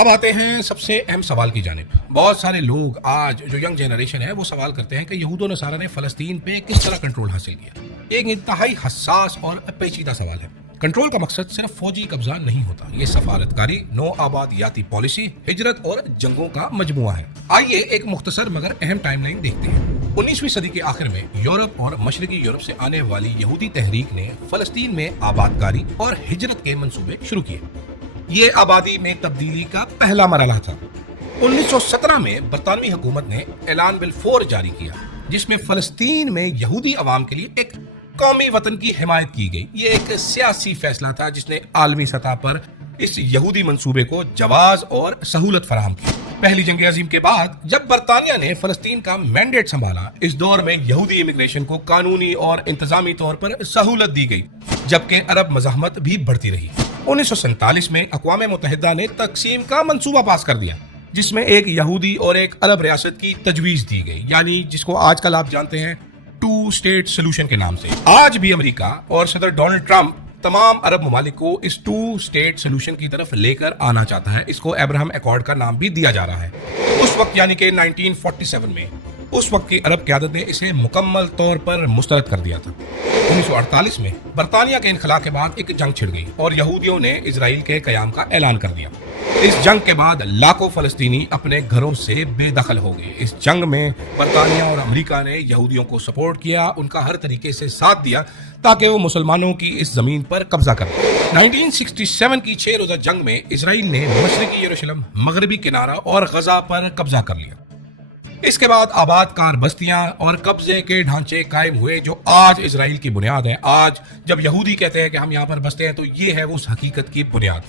अब आते हैं सबसे अहम सवाल की जानिब। बहुत सारे लोग आज जो यंग जनरेशन है वो सवाल करते हैं कि यहूद और नसारा ने फ़लस्तीन पे किस तरह कंट्रोल हासिल किया। एक इंतहाई हसास और पेचीदा सवाल है। कंट्रोल का मकसद सिर्फ फौजी कब्जा नहीं होता, ये सफारतकारी, नो आबादियाती पॉलिसी, हिजरत और जंगों का मजमुआ है। आइए एक मुख्तसर मगर अहम टाइमलाइन देखते हैं। 19वीं सदी के आखिर में यूरोप और मशरकी यूरोप से आने वाली यहूदी तहरीक ने फ़लस्तीन में आबादकारी और हिजरत के मंसूबे शुरू किए। ये आबादी में तब्दीली का पहला मरहला था। 1917 में बरतानवी हुकूमत ने ऐलान बिल 4 जारी किया, जिसमें फ़लस्तीन में यहूदी अवाम के लिए एक कौमी वतन की हिमायत की गई। ये एक सियासी फैसला था जिसने आलमी सतह पर इस यहूदी मंसूबे को जवाज और सहूलत फराहम की। पहली जंग अजीम के बाद जब बरतानिया ने फ़लस्तीन का मैंडेट संभाला, इस दौर में यहूदी इमिग्रेशन को कानूनी और इंतजामी तौर पर सहूलत दी गई, जबकि अरब मज़ाहमत भी बढ़ती रही। 1947 में अक़वाम मुत्तहिदा ने तक़सीम का मंसूबा पास कर दिया, जिसमें एक यहूदी और एक अरब रियासत की तजवीज़ दी गई, यानी जिसको आजकल आप जानते हैं 2 स्टेट सोल्यूशन के नाम से। आज भी अमेरिका और सदर डोनाल्ड ट्रंप तमाम अरब ममालिक को इस 2 स्टेट सोल्यूशन की तरफ लेकर आना चाहता है। इसको अब्राहम अकॉर्ड का नाम भी दिया जा रहा है। उस वक्त यानी कि 1947 में उस वक्त की अरब क़यादत ने इसे मुकम्मल तौर पर मुस्तरद कर दिया था। 1948 में बरतानिया के इनखला के बाद एक जंग छिड़ गई और यहूदियों ने इजराइल के क़याम का ऐलान कर दिया। इस जंग के बाद लाखों फ़लस्तीनी अपने घरों से बेदखल हो गए। इस जंग में बरतानिया और अमेरिका ने यहूदियों को सपोर्ट किया, उनका हर तरीके से साथ दिया ताकि वो मुसलमानों की इस ज़मीन पर कब्जा करें। 1967 की 6 रोज़ा जंग में इजराइल ने मशरकी यरूशलेम, मगरबी किनारा और गजा पर कब्जा कर लिया। इसके बाद आबादकार बस्तियां और कब्जे के ढांचे कायम हुए जो आज इजराइल की बुनियाद है। आज जब यहूदी कहते हैं कि हम यहाँ पर बसते हैं तो ये है उस हकीकत की बुनियाद।